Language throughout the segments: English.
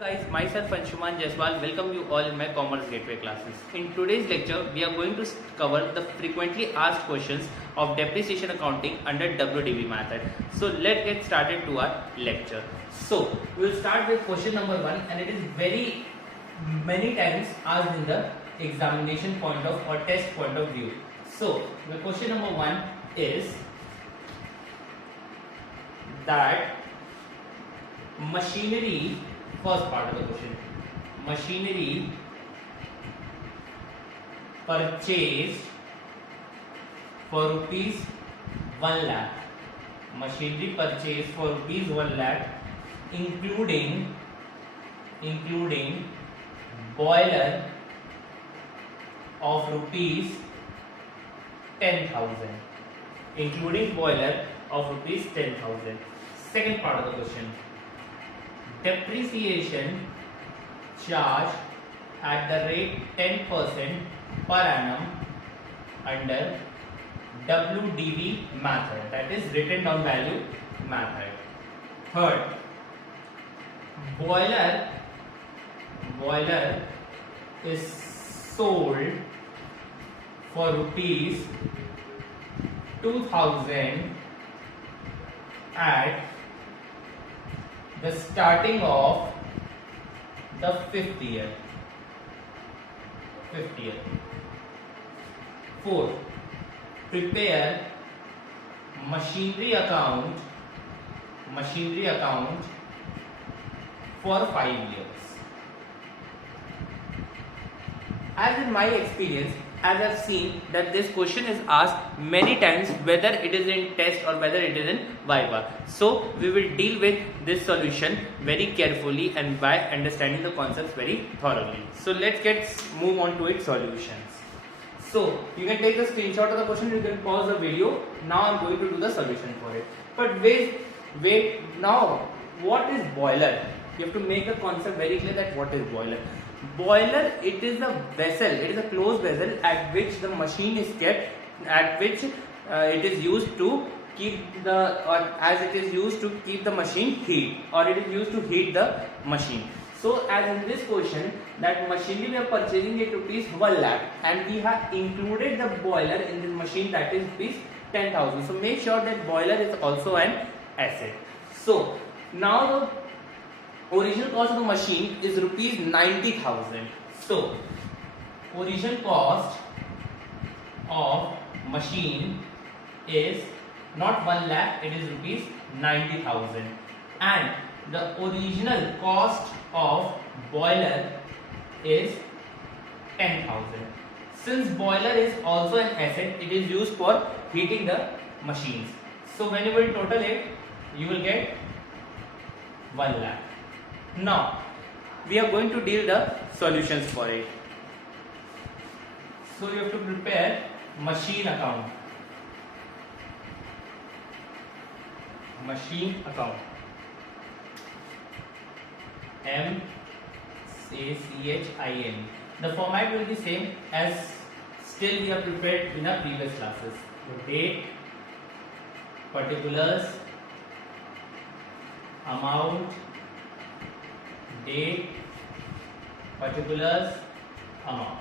Guys, myself Anshuman Jaiswal welcome you all in my Commerce Gateway classes. In today's lecture, we are going to cover the frequently asked questions of depreciation accounting under WDV method. So let's get started to our lecture. So we will start with question number 1, and it is very many times asked in the examination point of or test point of view. So the question number 1 is that machinery. First part of the question, machinery purchased for rupees 1 lakh, machinery purchased for rupees 1 lakh including boiler of rupees 10,000, including boiler of rupees 10,000. Second part of the question, depreciation charged at the rate 10% per annum under WDV method, that is written down value method. Third, boiler is sold for rupees 2,000 at the starting of the fifth year. Fourth, prepare machinery account for 5 years. As in my experience, as I've seen that this question is asked many times, whether it is in test or whether it is in Viva. So we will deal with this solution very carefully and by understanding the concepts very thoroughly. So let's move on to its solutions. So you can take a screenshot of the question, you can pause the video. Now I'm going to do the solution for it. But wait, now what is boiler? You have to make the concept very clear that what is boiler. Boiler, it is a vessel, it is a closed vessel at which the machine is kept, at which it is used to keep the, or as it is used to keep the machine heat, or it is used to heat the machine. So as in this question, that machinery we are purchasing at rupees 1 lakh and we have included the boiler in the machine, that is rupees 10,000. So make sure that boiler is also an asset. So now the original cost of the machine is rupees 90,000. So original cost of machine is not 1 lakh, it is rupees 90,000, and the original cost of boiler is 10,000. Since boiler is also an asset, it is used for heating the machines. So when you will total it, you will get 1 lakh. Now we are going to deal the solutions for it. So you have to prepare machine account. MACHIN. The format will be same as still we have prepared in our previous classes. So date, particulars, amount, date, particulars, amount.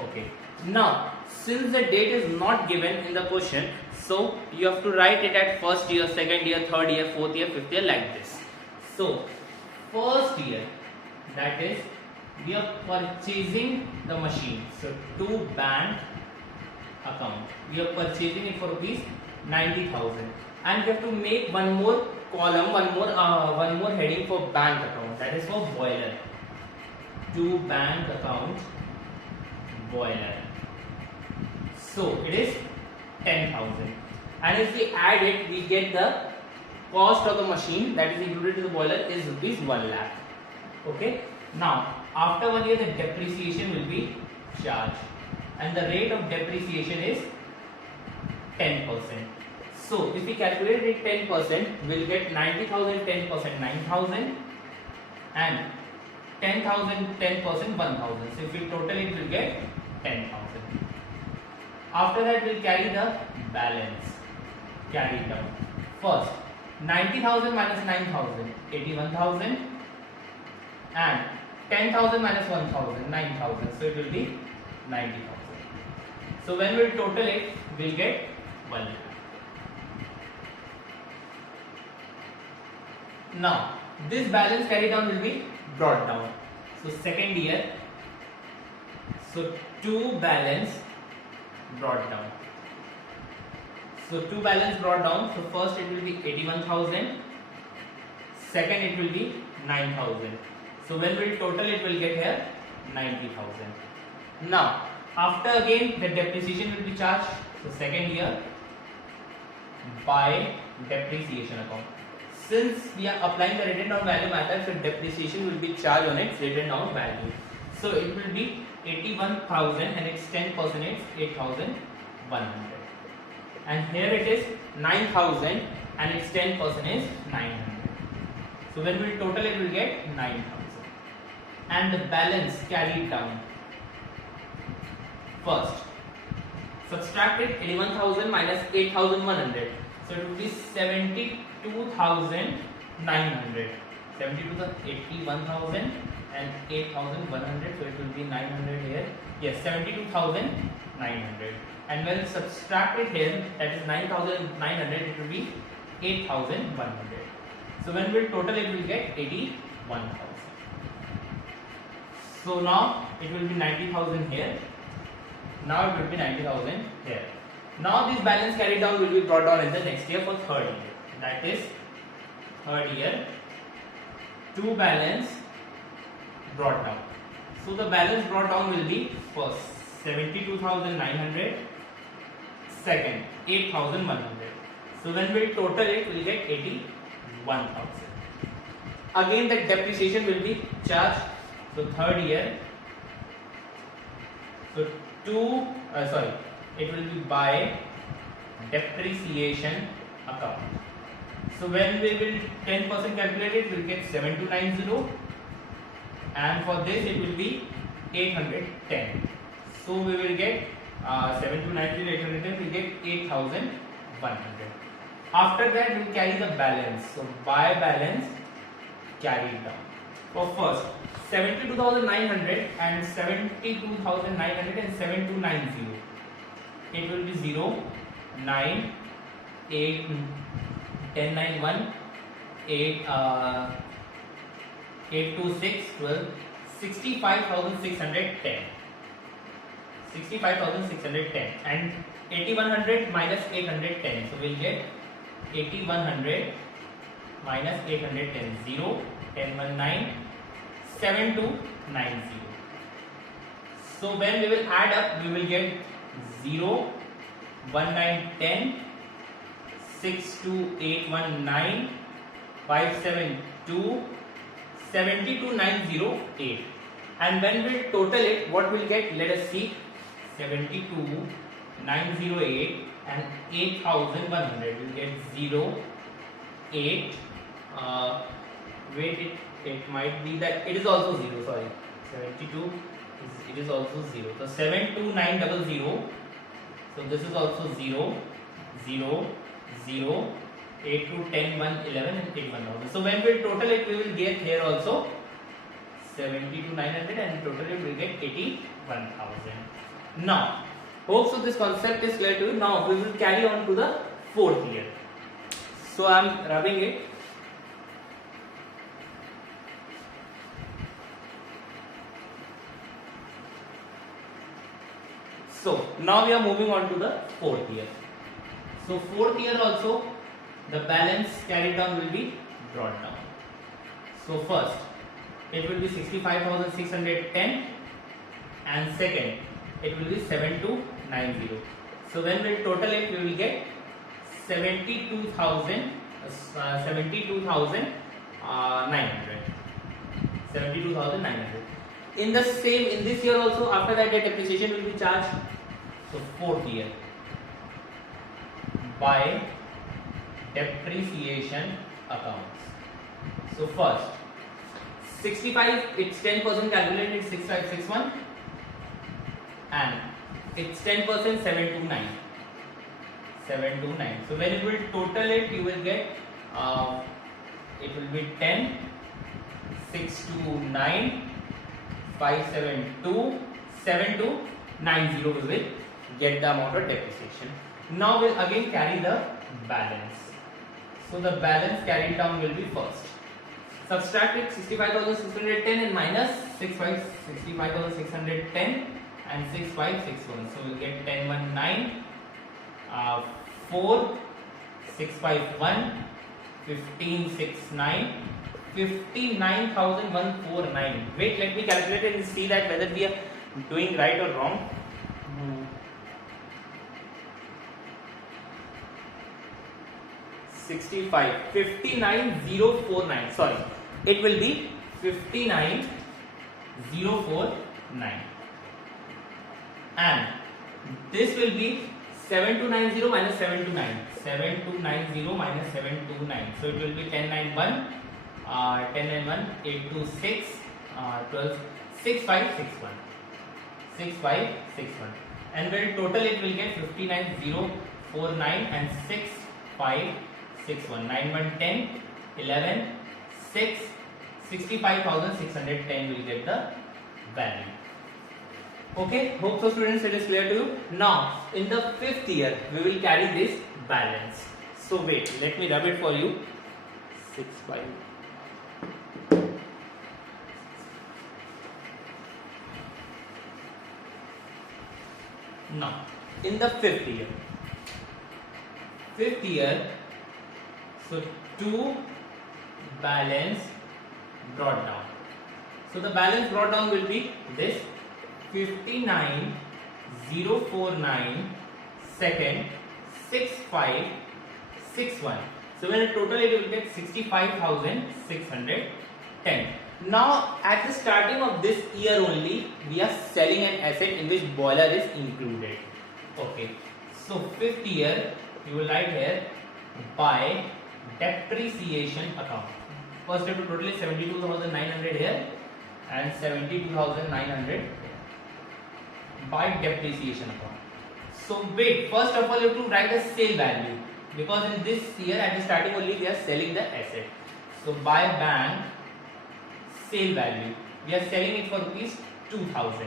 Okay. Now, since the date is not given in the question, so you have to write it at first year, second year, third year, fourth year, fifth year, like this. So, first year, that is, we are purchasing the machine. So, to bank account, we are purchasing it for rupees 90,000, and we have to make one more column, one more heading for bank account, that is for boiler. To bank account, boiler. So it is 10,000, and if we add it, we get the cost of the machine that is included in the boiler is rupees 1 lakh. Okay. Now after 1 year, the depreciation will be charged, and the rate of depreciation is 10%. So if we calculate it 10%, we'll get 90,000, 10%, 9,000, and 10,000, 10%, 1,000. So if we total it, we'll get 10,000. After that, we'll carry the balance, carry down. First, 90,000 minus 9,000, 81,000, and 10,000 minus 1,000, 9,000. So it will be 90,000. So when we total it, we'll get 1 lakh. Now this balance carried down will be brought down. So second year, so 2 balance brought down. So 2 balance brought down. So first it will be 81,000. Second it will be 9,000. So when we total it, will get here 90,000. Now after again the depreciation will be charged. So second year by depreciation account. Since we are applying the written down value method, so depreciation will be charged on its written down value. So it will be 81,000 and its 10% is 8,100. And here it is 9,000 and its 10% is 900. So when we total it, will get 9,000. And the balance carried down. First, subtracted 81,000 minus 8,100. So it will be 72,900. 81,000 and 8,100. So it will be 900 here. Yes, 72,900. And when subtracted here, that is 9,900, it will be 8,100. So when we total it, will get 81,000. So now it will be 90,000 here. Now it will be 90,000 here. Now this balance carried down will be brought down in the next year for third year. That is third year, 2 balance brought down. So the balance brought down will be first 72,900, second 8,100. So when we total it, we will get 81,000. Again the depreciation will be charged. So third year, so it will be by depreciation account. So when we will 10% calculate it, we will get 7290, and for this it will be 810. So we will get 7290, 810, we will get 8,100. After that we will carry the balance. So by balance carried down. For first 72,900 and 72,900 and 7290. It will be 0, 9, 8, 10, 9, 1, 8, 8, 2, 6, 12, 65,610. 65,610 and 8,100 minus 810. So we'll get 8,100 minus 810. 0, 10, 1, 9, 7290. So when we will add up, we will get 0, 1, 9, 10, 6, 2, 8, 1, 9, 5, 7, 2, 72,908. And when we total it, what we'll get? Let us see. 72,908 and 8,100. We'll get 0, 8. Wait, it might be that it is also 0. Sorry, 72. It is also 0. So 72900. So this is also 0, 0, 0, 8 to 10, 1, 11 and 81,000. So when we total it, we will get here also 72,900 and total it will get 81,000. Now, hope so this concept is clear to you. Now we will carry on to the fourth year. So I am rubbing it. So now we are moving on to the fourth year. So fourth year also the balance carried down will be brought down. So first it will be 65,610 and second it will be 7290. So when we total it, we will get 72,900. 72,900. In this year also, after that the depreciation will be charged. So fourth year by depreciation accounts. So first 65, it's 10% calculated, 6561 and it's 10%, 729. So when you will total it, you will get it will be 10, 6 to 9, 5, 7, 2, 7 to 9, 0 we will get the amount of depreciation. Now we'll again carry the balance. So the balance carried down will be first. Subtract it 65,610 and minus 65,610 and 6561. So we'll get 1019, 4, 651, 1569, 59,149. Wait, let me calculate it and see that whether we are doing right or wrong. 59,049. Sorry, it will be 59,049, and this will be 7290 minus 729. 7290 minus 729. So it will be 1091, 826, 12, 6561. 6561. And when total it will get 59,049 and 6561. 9, 1, 10, 11, 6, 65,610 will get the value. Okay, hope so students it is clear to you. Now in the 5th year we will carry this balance. So wait, let me rub it for you. 6, 5. Now in the 5th year, so 2 balance brought down. So the balance brought down will be this 59,049 second 6561. So when I total it, you will get 65,610. Now at the starting of this year only, we are selling an asset in which boiler is included. Okay, so 5th year you will write here by depreciation account. First you have to total is 72,900 here and 72,900 by depreciation account. So wait, first of all you have to write the sale value, because in this year at the starting only we are selling the asset. So by bank sale value, we are selling it for rupees 2,000,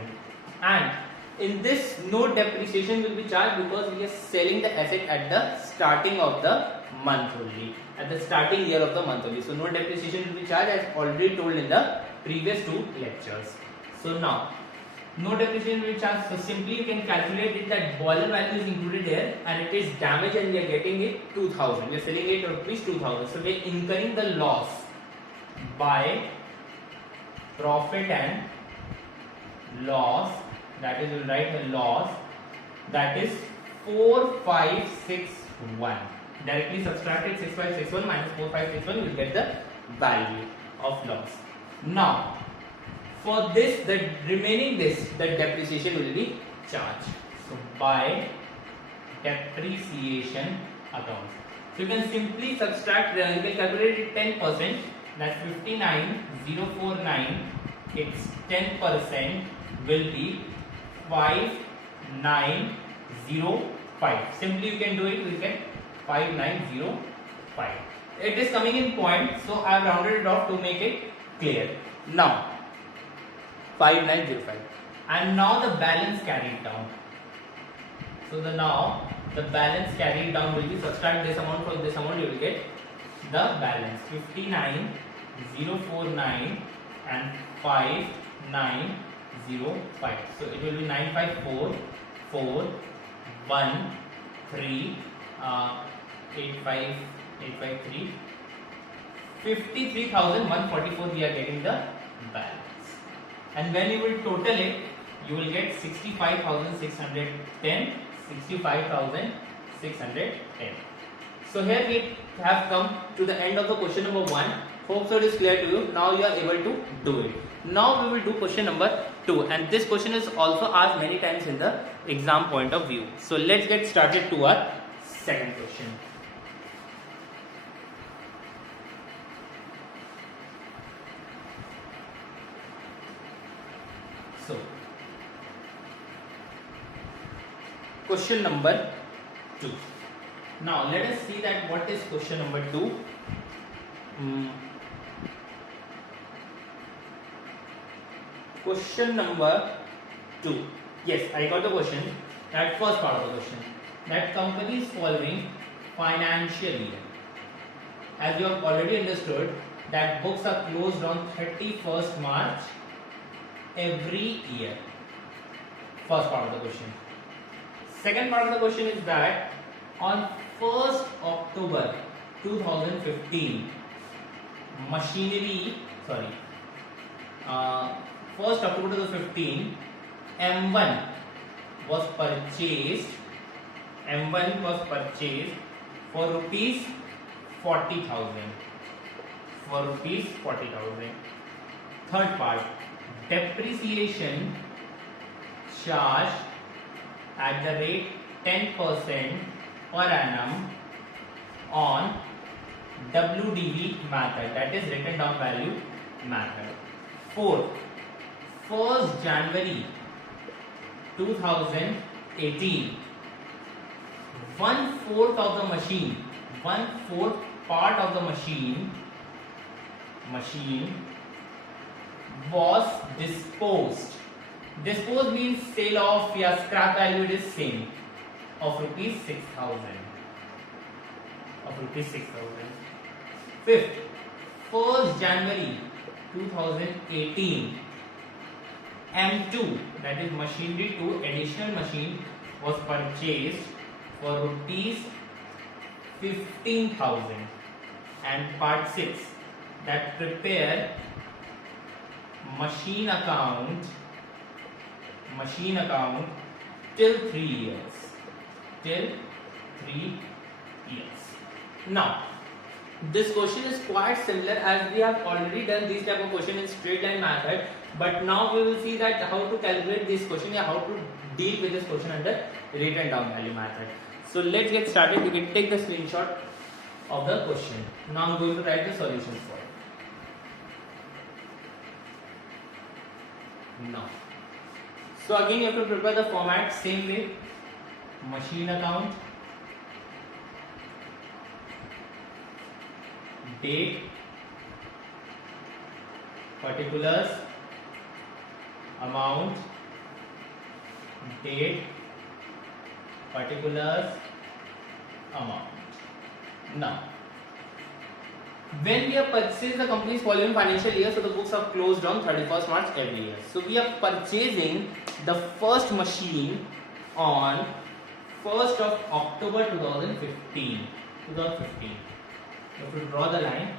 and in this no depreciation will be charged because we are selling the asset at the starting of the month only, at the starting year of the month only. So no depreciation will be charged, as already told in the previous 2 lectures. So now no depreciation will be charged. So simply you can calculate it that boiler value is included here and it is damaged and we are getting it 2,000. We are selling it at rupees 2,000. So we are incurring the loss by profit and loss, that is we will write the loss, that is 4561. Directly subtract it, 6561 minus 4561, you will get the value of loss. Now for this, the remaining the depreciation will be charged. So by depreciation account. So you can simply subtract, you can calculate it 10%, that's 59,049, its 10% will be 5,905. Simply you can do it, we get 5,905. It is coming in point, so I have rounded it off to make it clear. Now 5,905, and now the balance carried down. So now the balance carried down will be, subtract this amount from this amount, you will get the balance 59,049 and 5,905. So it will be 954,413, 853, 53,144 we are getting the balance. And when you will total it, you will get 65,610, 65,610. So here we have come to the end of the question number 1. Hope so it is clear to you. Now you are able to do it. Now we will do question number 2, and this question is also asked many times in the exam point of view. So let's get started to our second question. So question number 2. Now let us see that what is question number 2. Hmm. Question number 2. Yes, I got the question. That first part of the question. That companies following financial year. As you have already understood, that books are closed on 31st March every year. First part of the question. Second part of the question is that on 1st October 2015, machinery, 1st October 2015, M1 was purchased for rupees 40,000. Third part, depreciation charged at the rate 10% per annum on WDV method, that is written down value method. Fourth, 1st January 2018, 1/4 of the machine, 1/4 part of the machine was disposed. Disposed means sale off, या scrap value, it is same, of rupees 6,000. Fifth, 1st January 2018, M2, that is machinery 2, additional machine, was purchased for rupees 15,000. And part 6, that prepare machine account till 3 years. Now, this question is quite similar, as we have already done this type of question in straight line method, but now we will see that how to calculate this question, or how to deal with this question under written down value method. So let's get started. You can take the screenshot of the question. Now I'm going to write the solutions for it. Now, so again you have to prepare the format same way. Machine account, date, particulars, amount, date, particulars, amount. Now, when we have purchased the company's following financial year, so the books are closed on 31st March every year. So we are purchasing the first machine on 1st of October 2015. You have to draw the line.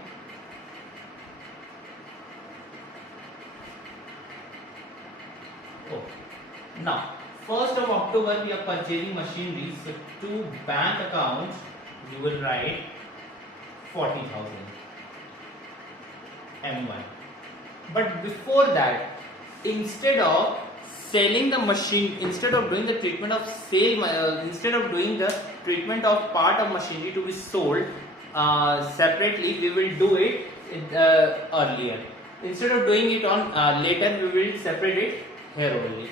Oh. Now, 1st of October we are purchasing machinery. So to bank accounts you will write 40,000 M1. But before that, instead of selling the machine, instead of doing the treatment of sale, instead of doing the treatment of part of machinery to be sold separately, we will do it earlier. Instead of doing it on later, we will separate it here only.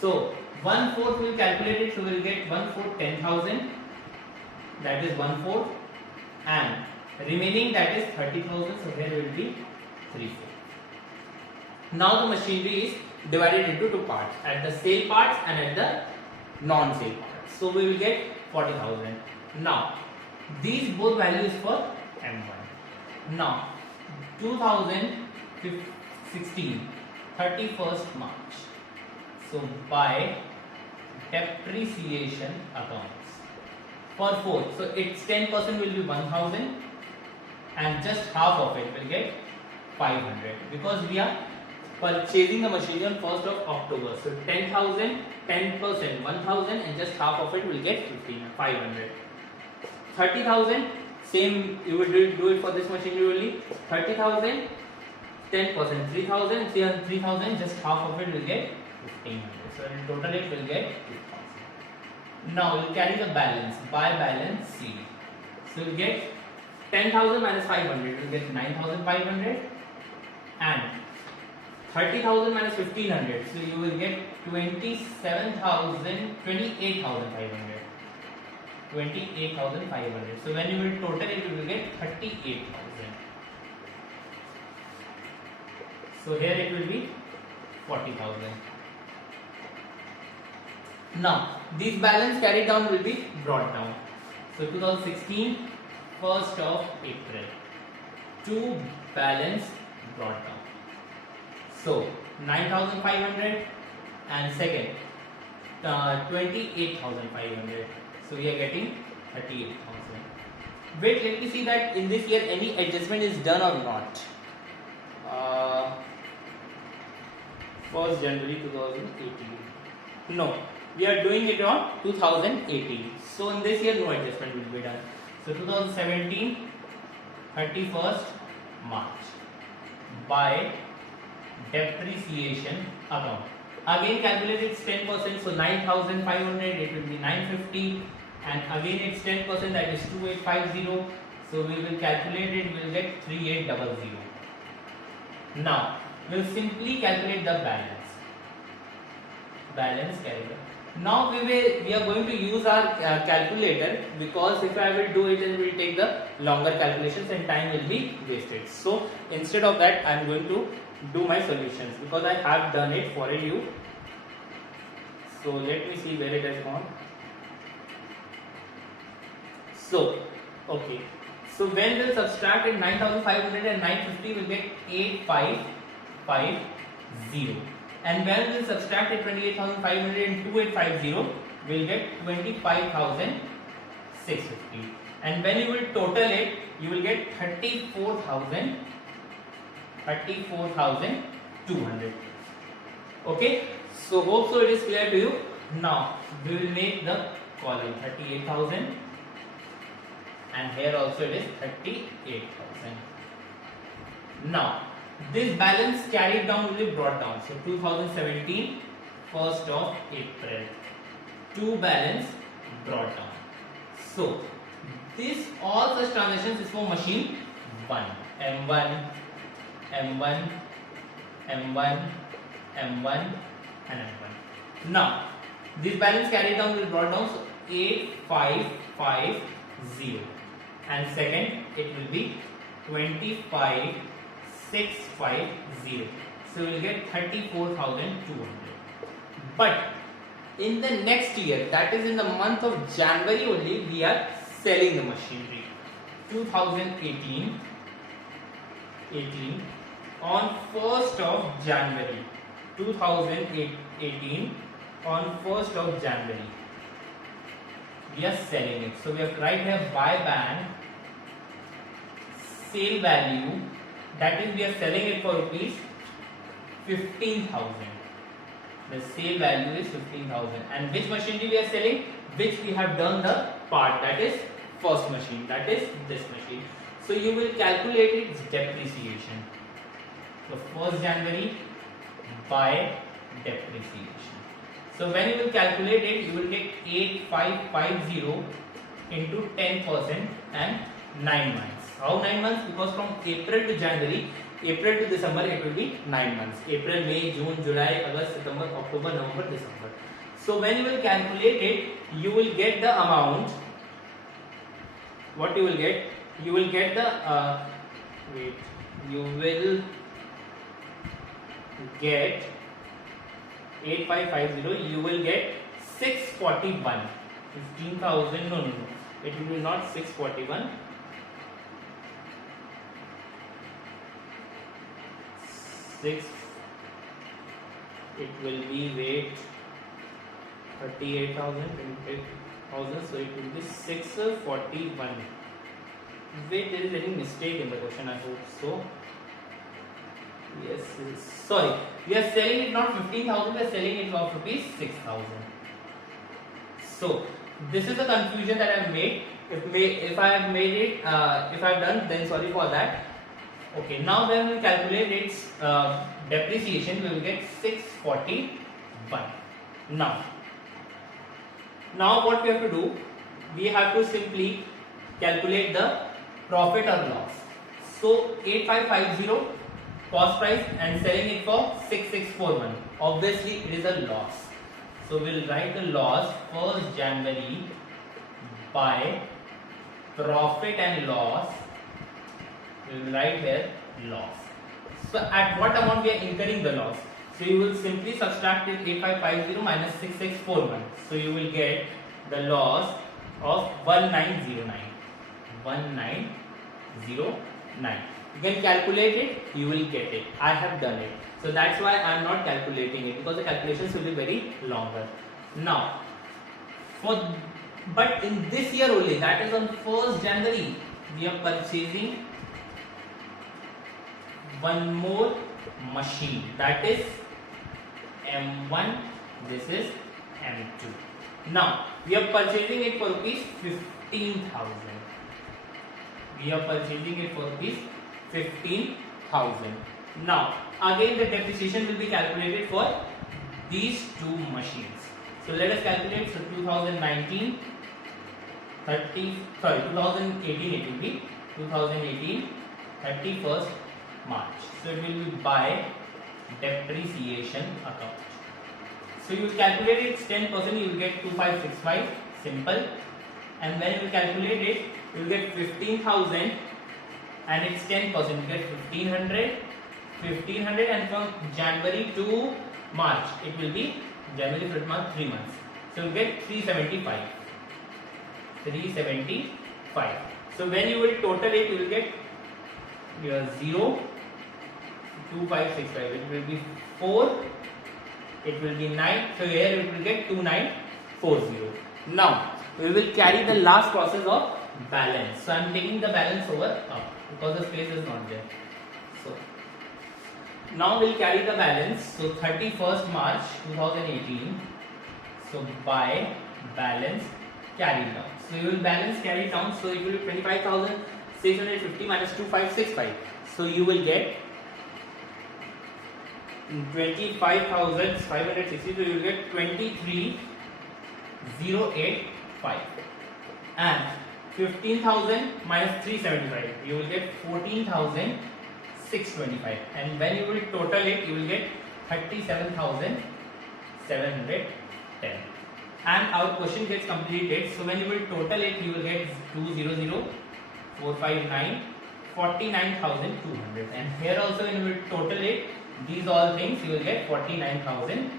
So 1/4 we will calculate it, so we will get 1/4 10,000, that is 1/4, and remaining that is 30,000, so here will be 3/4. Now the machinery is divided into two parts, at the sale parts and at the non-sale parts. So we will get 40,000. Now these both values for M1. Now 2016, 31st March. So by depreciation accounts for 4, so its 10% will be 1,000, and just half of it will get 500, because we are purchasing the machinery on 1st of October. So 10,000, 10%, 1,000, and just half of it will get 500. 30,000, same you will do it for this machinery only. 30,000, 10%, 3,000, 3,000, just half of it will get 1,500. So in total it will get 2,000. Now you carry the balance, by balance C. So you get 10,000 minus 500, you will get 9,500, and 30,000 minus 1,500, so you will get 28,500. 28,500. So when you will total it, you will get 38,000. So here it will be 40,000. Now this balance carried down will be brought down. So 2016, 1st of April, to balance brought down. So 9,500 and second 28,500. So we are getting 38,000. Wait, let me see that in this year any adjustment is done or not. 1st January 2018. No, we are doing it on 2018. So in this year no adjustment will be done. So 2017, 31st March, by depreciation account. Again calculate it's 10%, so 9,500, it will be 950, and again it's 10%, that is 2850. So we will calculate it, we will get 3800. Now we'll simply calculate the balance. Balance calculator. Now we are going to use our calculator, because if I will do it, then we will take the longer calculations and time will be wasted. So instead of that, I am going to do my solutions, because I have done it for you. So let me see where it has gone. So okay, so when we'll subtract it, 9,500 and 950 will get 8550, and when we'll subtract it, 28,500 and 2850 will get 25,650, and when you will total it, you will get 34,200. Okay, so hope so it is clear to you. Now we will make the column 38,000, and here also it is 38,000. Now this balance carried down will be brought down. So 2017, 1st of April, to balance brought down. So this all such transactions is for machine 1, M1, M1, M1, M1 and M1. Now this balance carried down will be brought down, so 8550, and second it will be 25,650. So we will get 34,200. But in the next year, that is in the month of January only, we are selling the machinery. 2018, on 1st of January, 2018, on 1st of January, we are selling it. So we have right here buy ban, sale value, that is we are selling it for rupees 15,000. The sale value is 15,000. And which machinery we are selling? Which we have done the part, that is first machine, that is this machine. So you will calculate its depreciation. So 1st January by depreciation. So when you will calculate it, you will get 8550 into 10% and 9 months. How 9 months? Because from April to January, April to December, it will be 9 months. April, May, June, July, August, September, October, November, December. So when you will calculate it, you will get the amount. What you will get? You will get the you will get 8550. You will get 641. 15,000. No. It will be not 641. 6. It will be wait 38,000, 28,000. So it will be 641. Wait, there is any mistake in the question, I hope so. Yes, sorry, we are selling it not 15,000, we are selling it for rupees 6,000. So this is the confusion that I have made. If I have made it, if I have done, then sorry for that. Okay, now when we calculate its depreciation, we will get 641. Now what we have to do? We have to simply calculate the profit or loss. So 8550 cost price and selling it for 6641. Obviously it is a loss. So we'll write the loss 1st January by profit and loss. We will write here loss. So at what amount we are incurring the loss? So you will simply subtract it 8550 minus 6641. So you will get the loss of 1909. 1909. You can calculate it, you will get it. I have done it. So that's why I am not calculating it, because the calculations will be very longer. Now, but in this year only, that is on 1st January, we are purchasing one more machine, that is M1, this is M2. Now we are purchasing it for rupees 15,000. We are purchasing it for rupees 15,000. Now again the depreciation will be calculated for these two machines. So let us calculate. So 2018 it will be 2018 31st March. So it will be by depreciation account. So you will calculate it, 10%, you will get 2565, simple. And when you will calculate it, you will get 15,000 and it's 10%, you get 1500, and from January to March, it will be January, February, March, 3 months. So you get 375. So when you will total it, you will get your 02565, it will be 4, it will be 9, so here it will get 2940. Now we will carry the last process of balance. So I am taking the balance over up because the space is not there. So now we will carry the balance. So 31st March 2018. So by balance carried down. So you will balance carry down. So it will be 25,650 minus 2565. So you will get 25,560. So you will get 23,085. And 15,000 minus 375. You will get 14,625. And when you will total it, you will get 37,710. And our question gets completed. So when you will total it, you will get 200,459, 49,200. And here also when you will total it, these all things, you will get 49,200.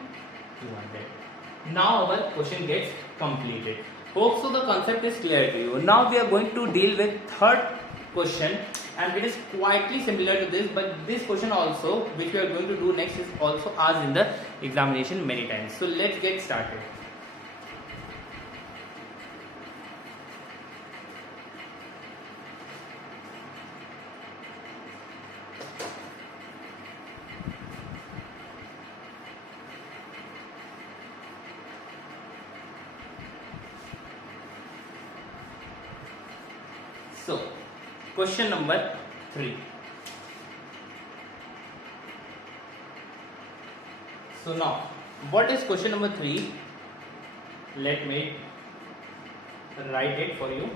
Now our question gets completed. Hope so the concept is clear to you. Now we are going to deal with third question, and it is quietly similar to this, but this question also, which we are going to do next, is also asked in the examination many times. So let's get started. So, question number 3. So now, what is question number 3? Let me write it for you.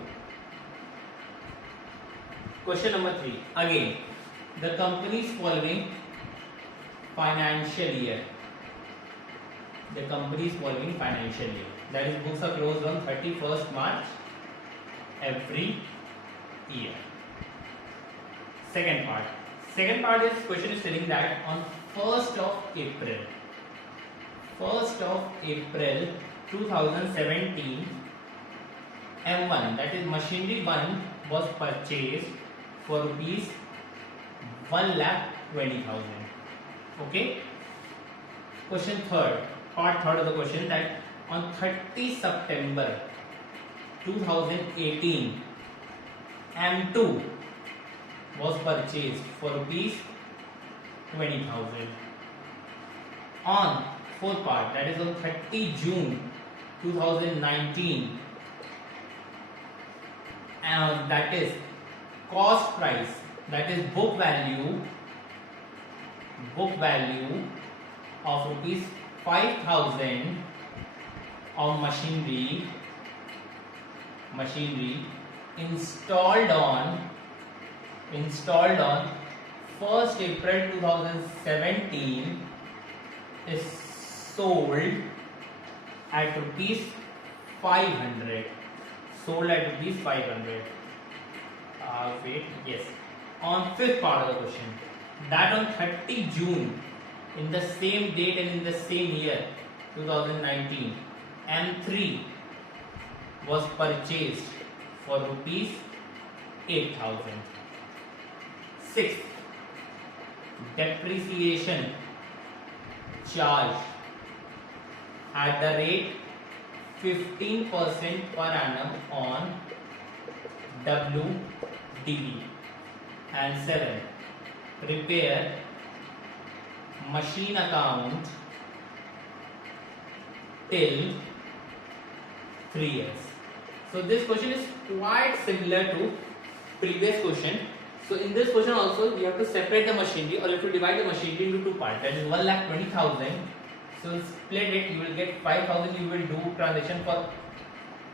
Question number 3. Again, the company's following financial year. The company's following financial year. That is, books are closed on 31st March every year. Second part is question is telling that on 1st of April 2017, M1, that is machinery 1, was purchased for rupees 1,20,000. Okay. Question third, part third of the question, that on 30 September 2018, M2 was purchased for rupees 20,000. On fourth part, that is on 30 June 2019, that is cost price, that is book value of rupees 5,000 of machinery installed on 1st April 2017 is sold at rupees 500. Wait, yes. On fifth part of the question, that on 30 June in the same date and in the same year 2019 M3 was purchased for rupees 8,000. Sixth, depreciation charged at the rate 15% per annum on WDV. And 7, prepare machine account till 3 years. So this question is quite similar to previous question. So in this question also you have to separate the machinery, or you have to divide the machinery into two parts. That is 1,20,000. So split it, you will get 5,000. You will do transaction for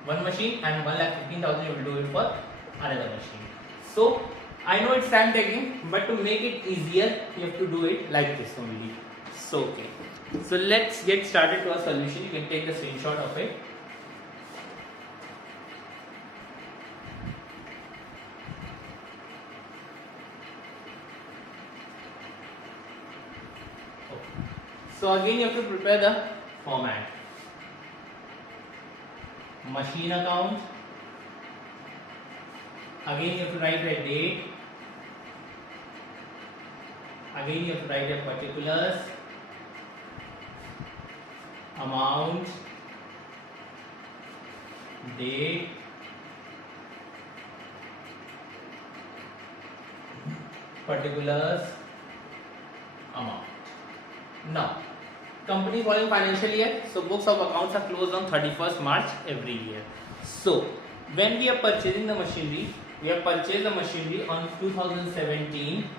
one machine, and 1,15,000 you will do it for another machine. So I know it's time taking, but to make it easier, you have to do it like this only. So okay. So let's get started to our solution. You can take the screenshot of it. So again you have to prepare the format. Machine account. Again you have to write a date. Again you have to write a particulars. Amount. Date. Particulars. Amount. Now, company following financial year, so books of accounts are closed on 31st March every year. So, when we are purchasing the machinery, we have purchased the machinery on 2017,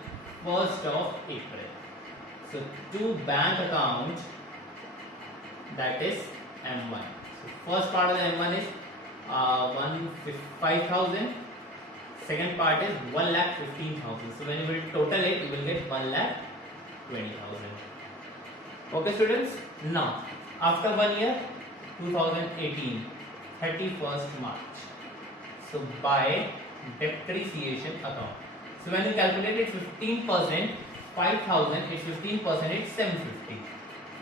1st of April. So, to bank account, that is M1. So, first part of the M1 is 5,000. Second part is 1,15,000. So, when you will total it, you will get 1,20,000. Okay students, now after 1 year, 2018, 31st March. So by depreciation account. So when you calculate it 15%, 5,000, it's 15%, it's 750.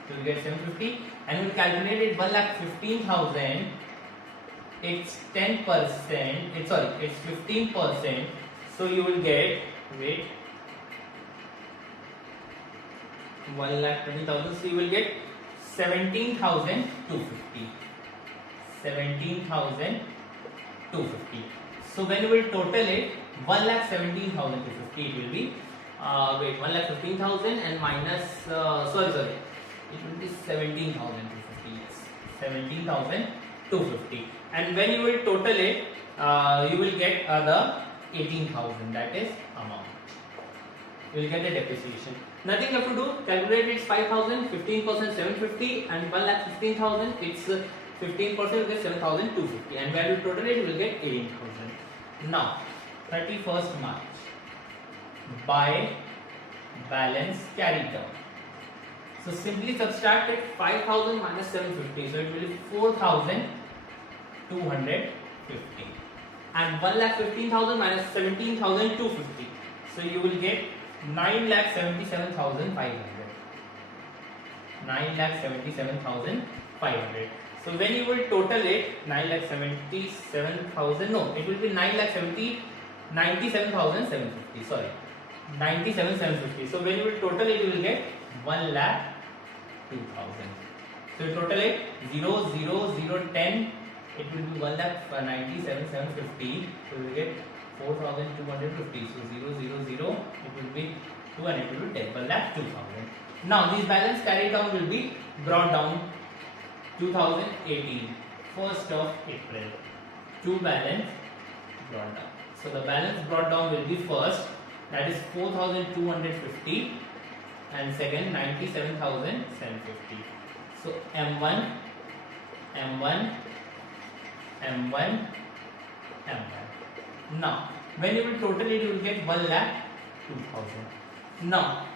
So you get 750, and you calculate it 1,15,000, it's 10%, it's 15%. So you will get, wait, 1,20,000. So you will get 17,250. 17,250. So when you will total it, 1,17,250 it will be. 1,15,000 and minus. It will be 17,250. Yes, 17,250. And when you will total it, you will get the 18,000. That is amount. You will get the depreciation. Nothing you have to do. Calculate it's 5,000, 15% 750, and 1,15,000. It's 15%. You get 7,250, and when you total it, you will get 18,000. Now, 31st March. By balance carried down. So simply subtract it 5,000 minus 750. So it will be 4,250, and 1,15,000 minus 17,250. So you will get 9,77,500. 9,77,500. So when you will total it, 9,77,000. No, it will be 97,750. Sorry, 97,750. So when you will total it, you will get 1,02,000. So you total it 0,00,10. It will be 1,97,750. So you will get 4,250. So 0,00, it will be 2, and it will be 10. 1,02,000. Now this balance carried down will be brought down. 2018, 1st of April. Two balance brought down. So the balance brought down will be first, that is 4,250, and second 97,750. So M1, M1, M1, M1. Now, when you will total it, you will get 1,02,000. Now,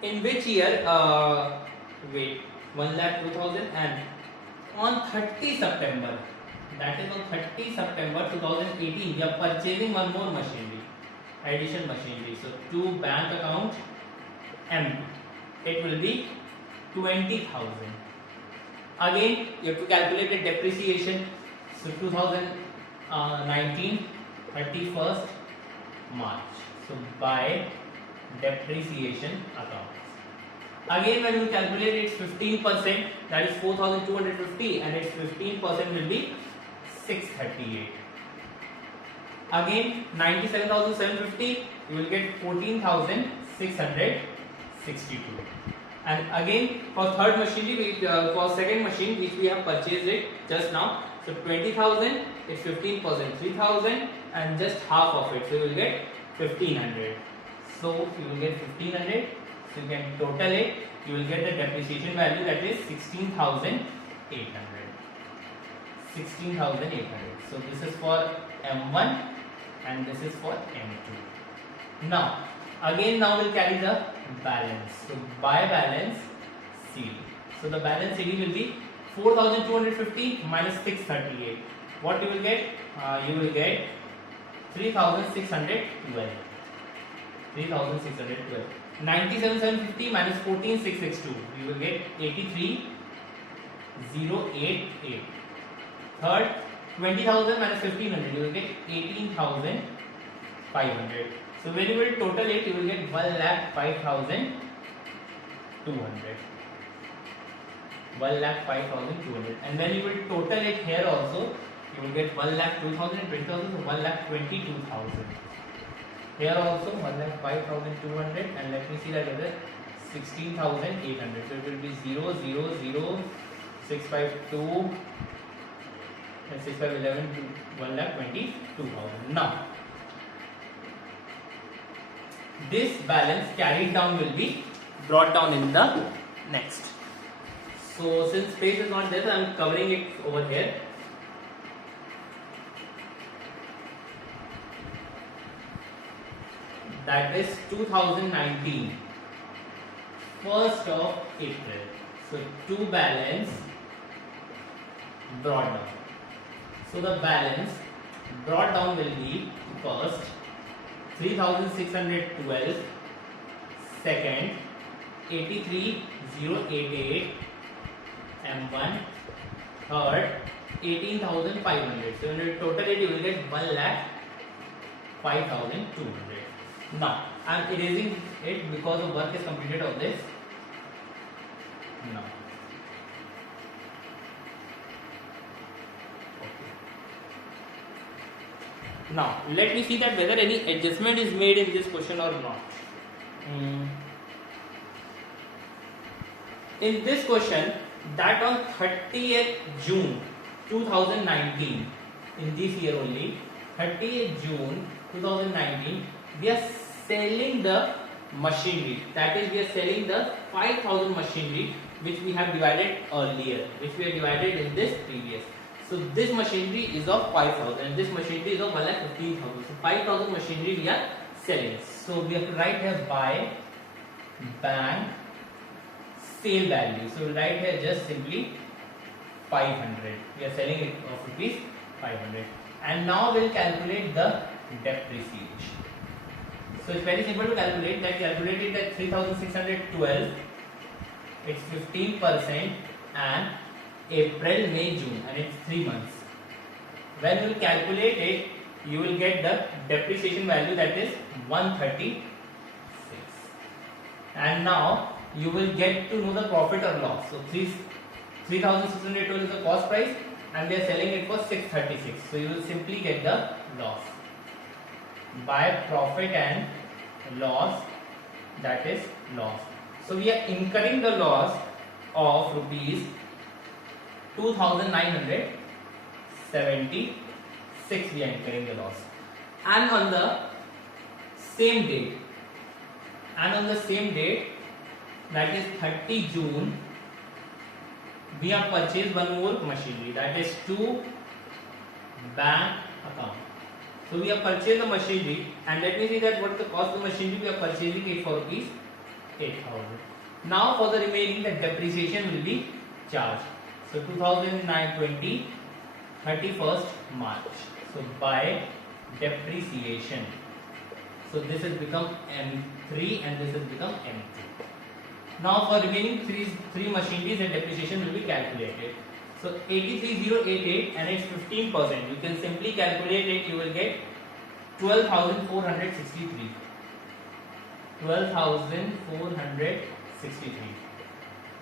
in which year? 1,02,000, and on 30 September, that is on 30 September 2018, we are purchasing one more machinery. addition machinery. So to bank account M, it will be 20,000. Again, you have to calculate the depreciation. So 2019, 31st March. So by depreciation accounts. Again, when we calculate it's 15%, that is 4,250, and its 15% will be 638. Again, 97,750, you will get 14,662. And again, for third machinery, for second machine which we have purchased it just now, so 20,000, it's 15%, 3,000, and just half of it, so you will get 1,500. So you will get 1,500. So you can total it, you will get the depreciation value, that is 16,800. 16,800. So this is for M1 and this is for M2. Now now we'll carry the balance. So by balance CD. So the balance CD will be 4,250 minus 638. What you will get? You will get 3,612. 3,612. 97,750 minus 14,662. You will get 83,088. Third, 20,000 minus 1,500. You will get 18,500. So when you will total it, you will get 1,05,200. 1,05,200. And when you will total it here also, you will get 1,02,000 and 20,000, so 1,22,000. Here also 1,05,200, and let me see that other 16,800. So it will be 0,00652 and 6511 to 1,22,000. Now this balance carried down will be brought down in the next. So since space is not there, I am covering it over here. That is 2019, 1st of April. So to balance brought down. So the balance brought down will be first 3,612, second 83,088, M1, third 18,500. So when you total it, you will get 1,05,200. Now I am erasing it because the work is completed of this. Now now let me see that whether any adjustment is made in this question or not. In this question, that on 30th June 2019, in this year only, 30th June 2019, we are selling the machinery, that is we are selling the 5,000 machinery which we have divided earlier, which we have divided in this previous. So this machinery is of 5,000 and this machinery is of 1,15,000. So 5,000 machinery we are selling. So we have to write here buy, bank, sale value. So we will write here just simply 500. We are selling it of rupees 500. And now we will calculate the depreciation. So it's very simple to calculate. That calculated at 3,612. It's 15% and April, May, June, and it's 3 months. When you calculate it, you will get the depreciation value, that is 136. And now you will get to know the profit or loss. So 3,612 is the cost price and they are selling it for 636. So you will simply get the loss. By profit and loss, that is loss. So we are incurring the loss of rupees 2,976. We are incurring the loss. And on the same date, that is 30 June, we have purchased one more machinery, that is to bank account. So we have purchased the machinery, and let me see that what is the cost of the machinery. We are purchasing it for rupees 8,000. Now for the remaining, the depreciation will be charged. So 2020, 31st March. So by depreciation, So this has become M3 and this has become M2. Now for remaining three machineries, the depreciation will be calculated. So 83088 and it's 15%. You can simply calculate it. You will get 12,463. 12,463.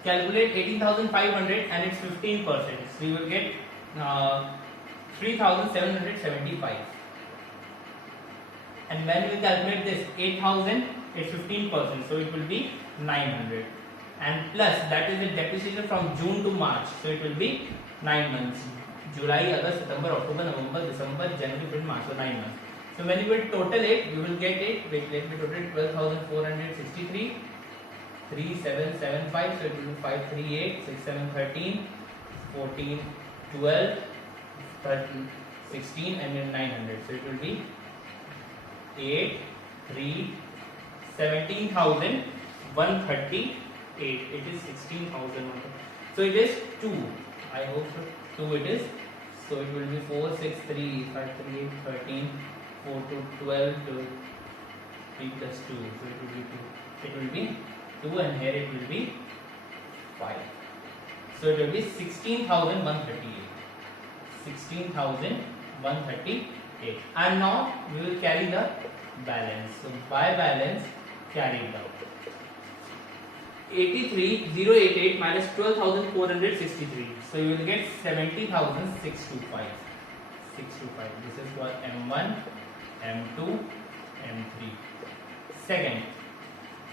Calculate 18,500 and it's 15%. So you will get 3,775. And when we calculate this 8,000, it's 15%. So it will be 900. And plus that is the depreciation from June to March. So it will be 9 months. July, August, September, October, November, December, January, February, March. So 9 months. So when you will total it, you will get it. Wait, let me total 12,463, 3775. So it will be 538, 6713, 14, 12, 13, 16, and then 900. So it will be 8, 3, 17,138. It is 16,000. So it is 2. I hope so. 2 it is. So it will be 4, 6, 3, 5, 3, 8, 13, 4 to 12 to 3 plus 2. So it will be 2. It will be 2 and here it will be 5. So it will be 16,138. 16,138. And now we will carry the balance. So by balance carried out. 83,088 minus 12,463. So you will get 70,625. 625. This is for M1, M2, M3. Second,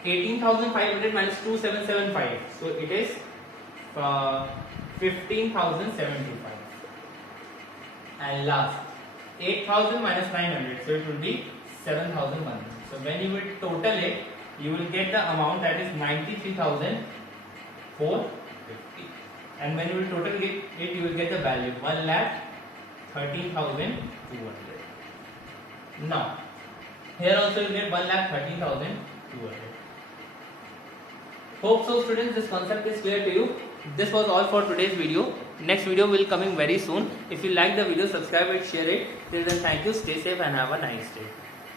18,500 minus 2,775. So it is 15,725. And last, 8,000 minus 900. So it will be 7,100. So when you will total it, you will get the amount that is 93,450. And when you will total it, you will get the value 1,13,200. Now, here also you get 1,13,200. Hope so, students, this concept is clear to you. This was all for today's video. Next video will coming very soon. If you like the video, subscribe it, share it. Till then, thank you, stay safe and have a nice day.